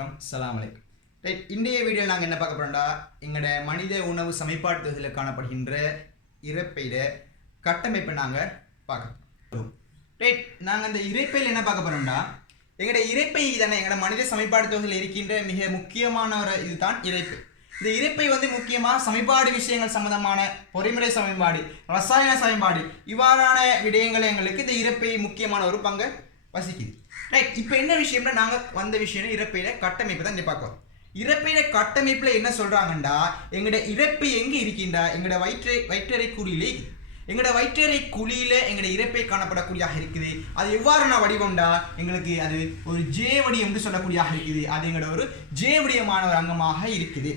வணக்கம். சலாம் அலைக்கும். ரைட் இன்றைய வீடியோவில் நாங்கள் என்ன பார்க்க போகிறோம்டா எங்களோட மனித உணவு சமைப்பாட்டு தொகுதியில் காணப்படுகின்ற இறப்பையில கட்டமைப்பை நாங்கள் பார்க்க போகிறோம் ரைட் நாங்கள் அந்த இறைப்பையில் என்ன பார்க்க போகிறோம்டா எங்களோட இறைப்பை தானே எங்களோட மனித சமைப்பாடு தொகுதியில் இருக்கின்ற மிக முக்கியமான ஒரு இதுதான் இறைப்பை. இந்த இறைப்பை வந்து முக்கியமாக சமைப்பாடு விஷயங்கள் சம்பந்தமான பொறிமுறை சமைப்பாடு ரசாயன சமைப்பாடு இவ்வாறான விடயங்கள் எங்களுக்கு இந்த இறைப்பை முக்கியமான ஒரு பங்கு வசிக்குது. ரைட் இப்போ என்ன விஷயம்னா நாங்கள் வந்த விஷயம் இறப்பையில கட்டமைப்பு தான் இங்கே பார்க்குறோம் இறப்பையில கட்டமைப்பில் என்ன சொல்கிறாங்கண்டா எங்களோட இறப்பு எங்கே இருக்கின்றா? எங்களோட வயிற்றை வயிற்றறை குழியிலே எங்களோட வயிற்றறை குழியில எங்களோட இறப்பை காணப்படக்கூடியதாக இருக்குது. அது எவ்வாறான வடிவம்டா? எங்களுக்கு அது ஒரு ஜே வடிவம் என்று சொல்லக்கூடியதாக இருக்குது. அது எங்களோட ஒரு ஜே வடிவமான ஒரு அங்கமாக இருக்குது.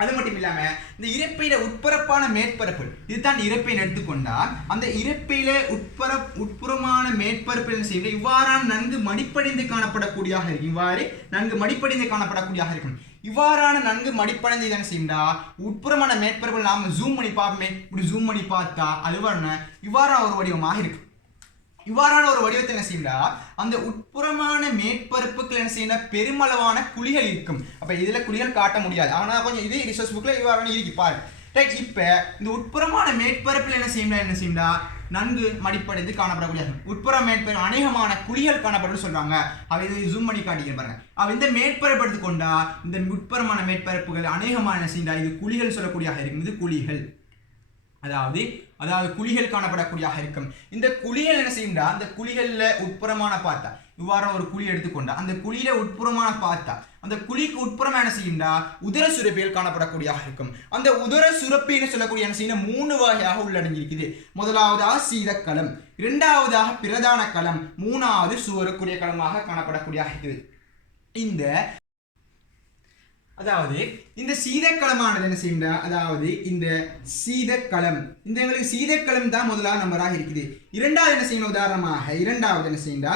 அது மட்டும் இல்லாம இந்த இறப்பையில உட்பரப்பான மேற்பரப்பு இதுதான் இறப்பை எடுத்துக்கொண்டால் அந்த இறப்பையில உட்பர உட்புறமான மேற்பரப்பு என்ன இவ்வாறான நன்கு மடிப்படைந்து காணப்படக்கூடியதாக இருக்கும். இவ்வாறு நன்கு மடிப்படைந்து காணப்படக்கூடியதாக இருக்கும் இவ்வாறான நன்கு மடிப்படைந்து இதனை செய்யும்டா? உட்புறமான மேற்பரப்பு நாம ஜூம் பண்ணி பார்ப்போமே. இப்படி ஜூம் பண்ணி பார்த்தா அதுவான இவ்வாறான ஒரு வடிவமாக இருக்கும். இவ்வாறான ஒரு வடிவத்தை என்ன செய்யும்டா? அந்த உட்புறமான மேற்பரப்புகள் என்ன செய்யணும் பெருமளவான குழிகள் இருக்கும். அப்போ இதில் குழிகள் காட்ட முடியாது. ஆனால் கொஞ்சம் இதே ரிசோர்ஸ் புக்கில் இவ்வாறான இருக்கு பாரு. ரைட் இப்போ இந்த உட்புறமான மேற்பரப்பில் என்ன செய்யும்டா என்ன செய்யும்டா? நன்கு மடிப்படைந்து காணப்படக்கூடிய உட்புற மேற்பரப்பு அநேகமான குழிகள் காணப்படும் சொல்றாங்க. அவை இதை ஜூம் பண்ணி காட்டிக்கிறேன் பாருங்க. அவ இந்த மேற்பரப்பு எடுத்துக்கொண்டா இந்த உட்புறமான மேற்பரப்புகள் அநேகமான என்ன இது குழிகள் சொல்லக்கூடியதாக இருக்கும். இது குழிகள். அதாவது அதாவது குழிகள் காணப்படக்கூடியதாக இருக்கும். இந்த குழிகள் என்ன செய்யும்டா? அந்த குழிகளில் உட்புறமான பார்த்தா இவ்வாறு ஒரு குழி எடுத்துக்கொண்டா அந்த குழியில உட்புறமான பார்த்தா அந்த குழிக்கு உட்புறமா என்ன செய்யும்டா? உதர சுரப்பிகள் காணப்படக்கூடியதாக இருக்கும். அந்த உதர சுரப்பின்னு சொல்லக்கூடிய என்ன செய்யணும் மூணு வகையாக உள்ளடங்கியிருக்குது. முதலாவதாக சீதக்களம் இரண்டாவதாக பிரதான களம் மூணாவது சுவருக்குரிய களமாக காணப்படக்கூடியதாக இருக்குது. இந்த அதாவது இந்த சீதக்களமானது என்ன செய்யும்டா? அதாவது இந்த சீதக்களம் இந்த எங்களுக்கு சீதக்களம் தான் முதலாவது நம்பராக இருக்குது. இரண்டாவது என்ன செய்யணும் உதாரணமாக இரண்டாவது என்ன செய்யும்டா?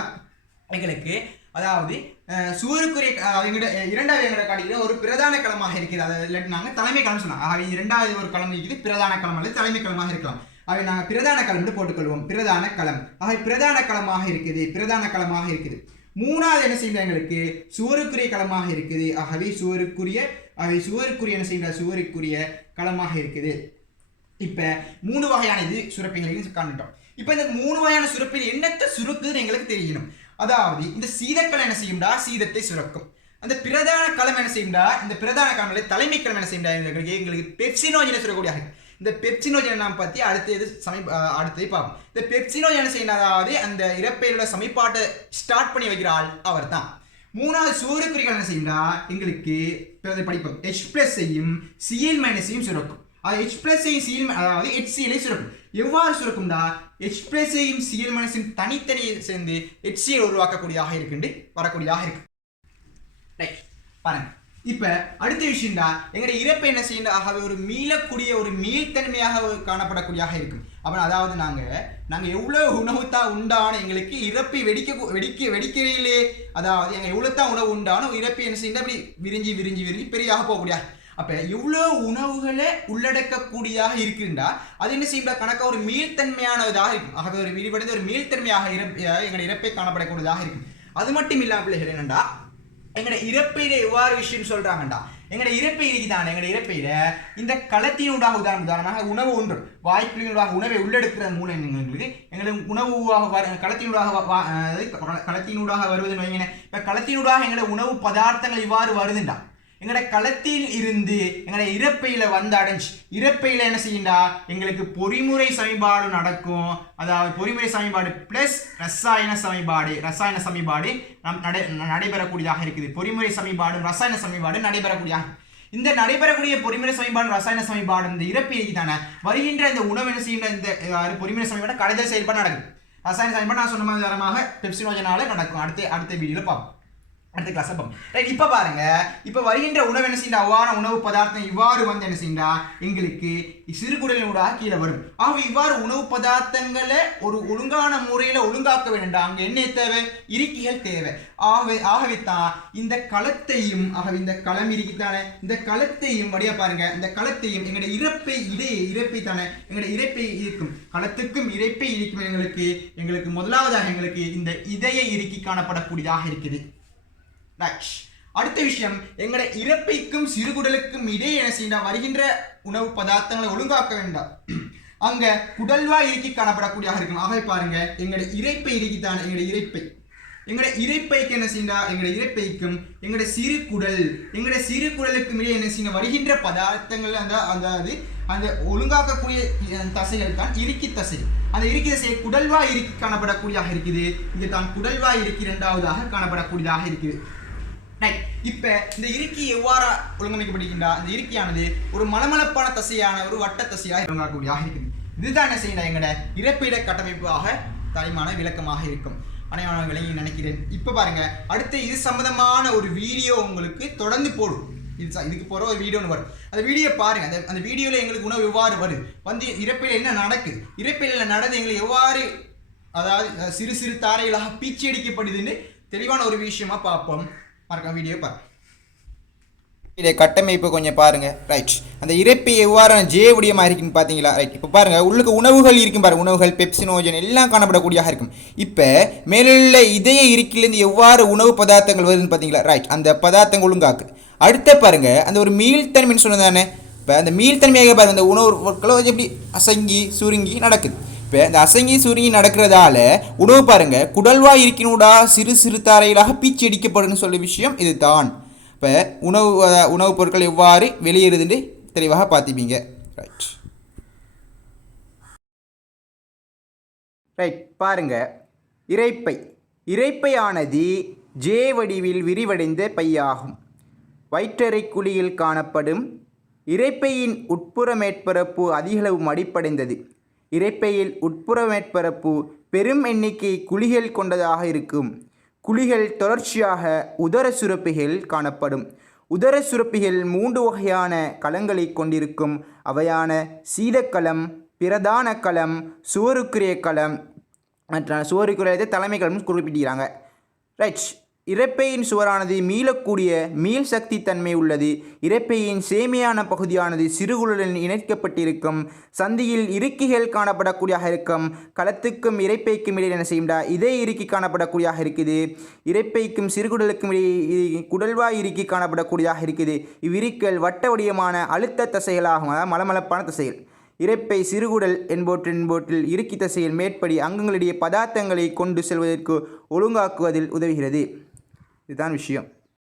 எங்களுக்கு அதாவது சூருக்குரிய சுவருக்குரிய இரண்டாவது எங்களோட காட்டிக்கிற ஒரு பிரதான களமாக இருக்குது. அதை இல்லாட்டி நாங்கள் தலைமை களம் சொன்னோம் ஆகவே இரண்டாவது ஒரு களம் இருக்குது. பிரதான களம் அல்லது தலைமை களமாக இருக்கலாம். அவை நாங்கள் பிரதான களம்னு போட்டுக்கொள்வோம். பிரதான களம் ஆகவே பிரதான களமாக இருக்குது. பிரதான களமாக இருக்குது. மூணாவது என்ன செய்யல எங்களுக்கு? சுவருக்குரிய களமாக இருக்குது. ஆகவே சுவருக்குரிய அவை சுவருக்குரிய என்ன செய்யல சுவருக்குரிய களமாக இருக்குது. இப்போ மூணு வகையான இது சுரப்பிகளையும் காண்பிட்டோம். இப்போ இந்த மூணு வகையான சுரப்பில் என்னத்தை சுருக்குதுன்னு எங்களுக்கு தெரியணும். அதாவது இந்த சீதக்களை என்ன செய்யும்டா? சீதத்தை சுரக்கும். அந்த பிரதான களம் என்ன செய்யும்டா? இந்த பிரதான களம் தலைமை களம் என்ன செய்யும்டா? எங்களுக்கு எங்களுக்கு பெப்சினோஜனை சொல்லக்கூடிய இந்த பெப்சினோஜன் நாம் பற்றி அடுத்த இது சமீப அடுத்தது பார்ப்போம். இந்த பெப்சினோஜன் செய்யணும் அதாவது அந்த இறப்பையிலோட சமைப்பாட்டை ஸ்டார்ட் பண்ணி வைக்கிற ஆள் அவர் தான் மூணாவது சூரியக்குறிகள் என்ன செய்யும்டா? எங்களுக்கு பிறகு படிப்போம். ஹெச் பிளஸ் செய்யும் சிஎல் மைனஸையும் சுரக்கும். அது ஹெச் பிளஸ் செய்யும் சிஎல் அதாவது ஹெச்சிஎலை சுரக்கும். எவ்வாறு சுரக்கும்டா? ஹெச் பிளஸ் செய்யும் சிஎல் மைனஸும் தனித்தனியை சேர்ந்து ஹெச்சிஎல் உருவாக்கக்கூடியதாக இருக்குண்டு வரக்கூடியதாக இருக்கு. ரைட் பாருங்கள் இப்ப அடுத்த விஷயம்டா எங்களுடைய இறப்பு என்ன செய்யணும் ஆகவே ஒரு மீளக்கூடிய ஒரு மீள்தன்மையாக காணப்படக்கூடியதாக இருக்கும். அப்ப அதாவது நாங்க நாங்க எவ்வளவு உணவு தான் உண்டான எங்களுக்கு இறப்பை வெடிக்க வெடிக்க வெடிக்கையிலே அதாவது எங்க எவ்வளவு தான் உணவு உண்டான இறப்பை என்ன செய்யணும் அப்படி விரிஞ்சி விரிஞ்சி விரிஞ்சி பெரியாக போகக்கூடிய. அப்ப எவ்வளோ உணவுகளை உள்ளடக்கக்கூடியதாக இருக்குண்டா அது என்ன செய்யும் கணக்காக ஒரு மீள்தன்மையானதாக இருக்கும். ஆகவே ஒரு விரிவடைந்த ஒரு மீள்தன்மையாக இறப்பை எங்கள் இறப்பை காணப்படக்கூடியதாக இருக்கும். அது மட்டும் இல்லாமல் பிள்ளைகள் எங்களோட எங்கட எவ்வாறு விஷயம் சொல்றாங்கடா எங்கட இறப்பை இருக்குதானே எங்கட இறப்பையில இந்த களத்தினூடாக உதாரணம் உதாரணமாக உணவு ஒன்று வாய்ப்புகளினூடாக உணவை உள்ளெடுக்கிற மூலம் எங்களுக்கு எங்களுக்கு உணவு வர களத்தினூடாக அதாவது களத்தினூடாக வருவதுன்னு வைங்க இப்ப களத்தினூடாக எங்களோட உணவு பதார்த்தங்கள் இவ்வாறு வருதுண்டா? எங்களோட களத்தில் இருந்து எங்களோட இறப்பையில் வந்து அடைஞ்சு இறப்பையில் என்ன செய்யுண்டா? எங்களுக்கு பொறிமுறை சமீபாடு நடக்கும். அதாவது பொறிமுறை சமன்பாடு ப்ளஸ் ரசாயன சமைபாடு ரசாயன சமைபாடு நம் நடை நடைபெறக்கூடியதாக இருக்குது. பொறிமுறை சமைபாடும் ரசாயன சமன்பாடு நடைபெறக்கூடியதாக இந்த நடைபெறக்கூடிய பொறிமுறை சமன்பாடு ரசாயன சமன்பாடு இந்த இறப்பு தானே வருகின்ற இந்த உணவு என்ன செய்கின்ற இந்த பொறிமுறை சமன்பாடு கடைதல் செயல்பாடு நடக்கும் ரசாயன சமன்பாடு நான் சொன்ன மாதிரி தரமாக பெப்சினோஜனால நடக்கும். அடுத்த அடுத்த வீடியோவில் பார்ப்போம். அடுத்த கிளாஸ் பார்ப்போம் ரைட் இப்போ பாருங்க. இப்போ வருகின்ற உணவு என்ன செய்யண்டா? அவ்வாறான உணவு பதார்த்தம் இவ்வாறு வந்து என்ன செய்யண்டா? எங்களுக்கு சிறுகுடலினூடாக கீழே வரும். ஆக இவ்வாறு உணவு பதார்த்தங்களை ஒரு ஒழுங்கான முறையில் ஒழுங்காக்க வேண்டாம் அங்கே என்ன தேவை? இறுக்கிகள் தேவை. ஆகவே ஆகவே தான் இந்த களத்தையும் ஆகவே இந்த களம் இருக்குத்தானே இந்த களத்தையும் வழியா பாருங்க. இந்த களத்தையும் எங்களுடைய இறப்பை இடையே இறப்பை தானே எங்களுடைய இறப்பை இருக்கும் களத்துக்கும் இறப்பை இருக்கும் எங்களுக்கு எங்களுக்கு முதலாவதாக எங்களுக்கு இந்த இதய இறுக்கி காணப்படக்கூடியதாக இருக்குது. ரைட் அடுத்த விஷயம் எங்களோட இறப்பைக்கும் சிறுகுடலுக்கும் இடையே என்ன செய்யணும் வருகின்ற உணவு பதார்த்தங்களை ஒழுங்காக்க வேண்டாம். அங்க குடல்வாய் இறுக்கி காணப்படக்கூடியதாக இருக்கும் ஆகவே பாருங்க எங்களோட இறைப்பை இறுக்கித்தான் எங்களோட இறைப்பை. எங்களோட இறைப்பைக்கு என்ன செய்யண்டா எங்களோட இறைப்பைக்கும் எங்களோட சிறு குடல் எங்களோட சிறு குடலுக்கும் இடையே என்ன செய்யணும் வருகின்ற பதார்த்தங்கள் அந்த அதாவது அந்த ஒழுங்காக்கக்கூடிய தசைகள் தான் இறுக்கி தசை. அந்த இறுக்கி தசை குடல்வாய் இறுக்கி காணப்படக்கூடியதாக இருக்குது. இங்கே தான் குடல்வாய் இறுக்கி இரண்டாவதாக காணப்படக்கூடியதாக இருக்குது. ரைட் இப்போ இந்த இறுக்கி எவ்வாறு ஒழுங்கமைக்கப்படுகின்றா? இந்த இறுக்கியானது ஒரு மலமளப்பான தசையான ஒரு வட்ட தசையாக ஒழுங்காக்கூடியதாக இருக்குது. இதுதான் என்ன செய்யணும் எங்களோட இறப்பிட கட்டமைப்பாக தலைமான விளக்கமாக இருக்கும். அனைவரும் விளங்கி நினைக்கிறேன். இப்போ பாருங்க அடுத்து இது சம்பந்தமான ஒரு வீடியோ உங்களுக்கு தொடர்ந்து போடும். இது இதுக்கு போகிற ஒரு வீடியோன்னு வரும். அந்த வீடியோ பாருங்க. அந்த அந்த வீடியோவில் எங்களுக்கு உணவு எவ்வாறு வருது வந்து இறப்பில் என்ன நடக்குது? இறப்பில நடந்து எங்களுக்கு எவ்வாறு அதாவது சிறு சிறு தாரைகளாக பீச்சி அடிக்கப்படுதுன்னு தெளிவான ஒரு விஷயமா பார்ப்போம். மறக்காம வீடியோ பாருங்க. இதை கட்டமைப்பு கொஞ்சம் பாருங்கள் ரைட் அந்த இறப்பி எவ்வாறு ஜே வடிவமாக இருக்குன்னு பார்த்தீங்களா? ரைட் இப்போ பாருங்கள் உள்ளுக்கு உணவுகள் இருக்கும் பாருங்கள் உணவுகள் பெப்சினோஜன் எல்லாம் காணப்படக்கூடியதாக இருக்கும். இப்போ மேலுள்ள இதய இருக்கிலேருந்து எவ்வாறு உணவு பதார்த்தங்கள் வருதுன்னு பார்த்தீங்களா? ரைட் அந்த பதார்த்தங்கள் ஒழுங்காக்கு. அடுத்த பாருங்கள் அந்த ஒரு மீள்தன்மைன்னு சொன்னது தானே? இப்போ அந்த மீள்தன்மையாக பாருங்கள் அந்த உணவு பொருட்களை எப்படி? அசங்கி சுருங்கி நடக்குது. இப்போ இந்த அசங்கி சுருங்கி நடக்கிறதால உணவு பாருங்கள் குடல்வாய் இருக்கினூடா சிறு சிறு தாரையிலாக பீச்சு அடிக்கப்படுன்னு சொல்ல விஷயம் இது தான் இப்போ உணவு உணவுப் பொருட்கள் எவ்வாறு வெளியேறுதுன்னு தெளிவாக பார்த்துப்பீங்க ரைட் ரைட் பாருங்கள் இறைப்பை. இறைப்பையானது ஜே வடிவில் விரிவடைந்த பையாகும். வயிற்றறை குழியில் காணப்படும் இறைப்பையின் உட்புற மேற்பரப்பு அதிகளவு மடிப்படைந்தது இறைப்பையில் உட்புற மேற்பரப்பு பெரும் எண்ணிக்கை குழிகள் கொண்டதாக இருக்கும். குழிகள் தொடர்ச்சியாக உதர சுரப்பிகள் காணப்படும். உதர சுரப்பிகள் மூன்று வகையான களங்களை கொண்டிருக்கும். அவையான சீதக்களம் பிரதான களம் சுவருக்குரிய களம் மற்ற சுவருக்குரிய தலைமைகளும் குறிப்பிடுகிறாங்க ரைட் இறப்பையின் சுவரானது மீளக்கூடிய மீள் சக்தி தன்மை உள்ளது. இறப்பையின் சேமையான பகுதியானது சிறுகுழலுடன் இணைக்கப்பட்டிருக்கும். சந்தியில் இறுக்கிகள் காணப்படக்கூடியதாக இருக்கும். களத்துக்கும் இறைப்பைக்கும் இடையே என்ன செய்யும்டா? இதே இறுக்கி காணப்படக்கூடியதாக இருக்குது. இறைப்பைக்கும் சிறுகுடலுக்கும் இடையே குடல்வாய் இறுக்கி காணப்படக்கூடியதாக இருக்குது. இவ்விரிக்கல் வட்ட வடிவமான அழுத்த தசைகளாகும். அதாவது மலமளப்பான தசைகள். இறைப்பை சிறுகுடல் என்போற்றின் என்போற்றில் இறுக்கி தசையில் மேற்படி அங்கங்களிடையே பதார்த்தங்களை கொண்டு செல்வதற்கு ஒழுங்காக்குவதில் உதவுகிறது. இதுதான் விஷயம்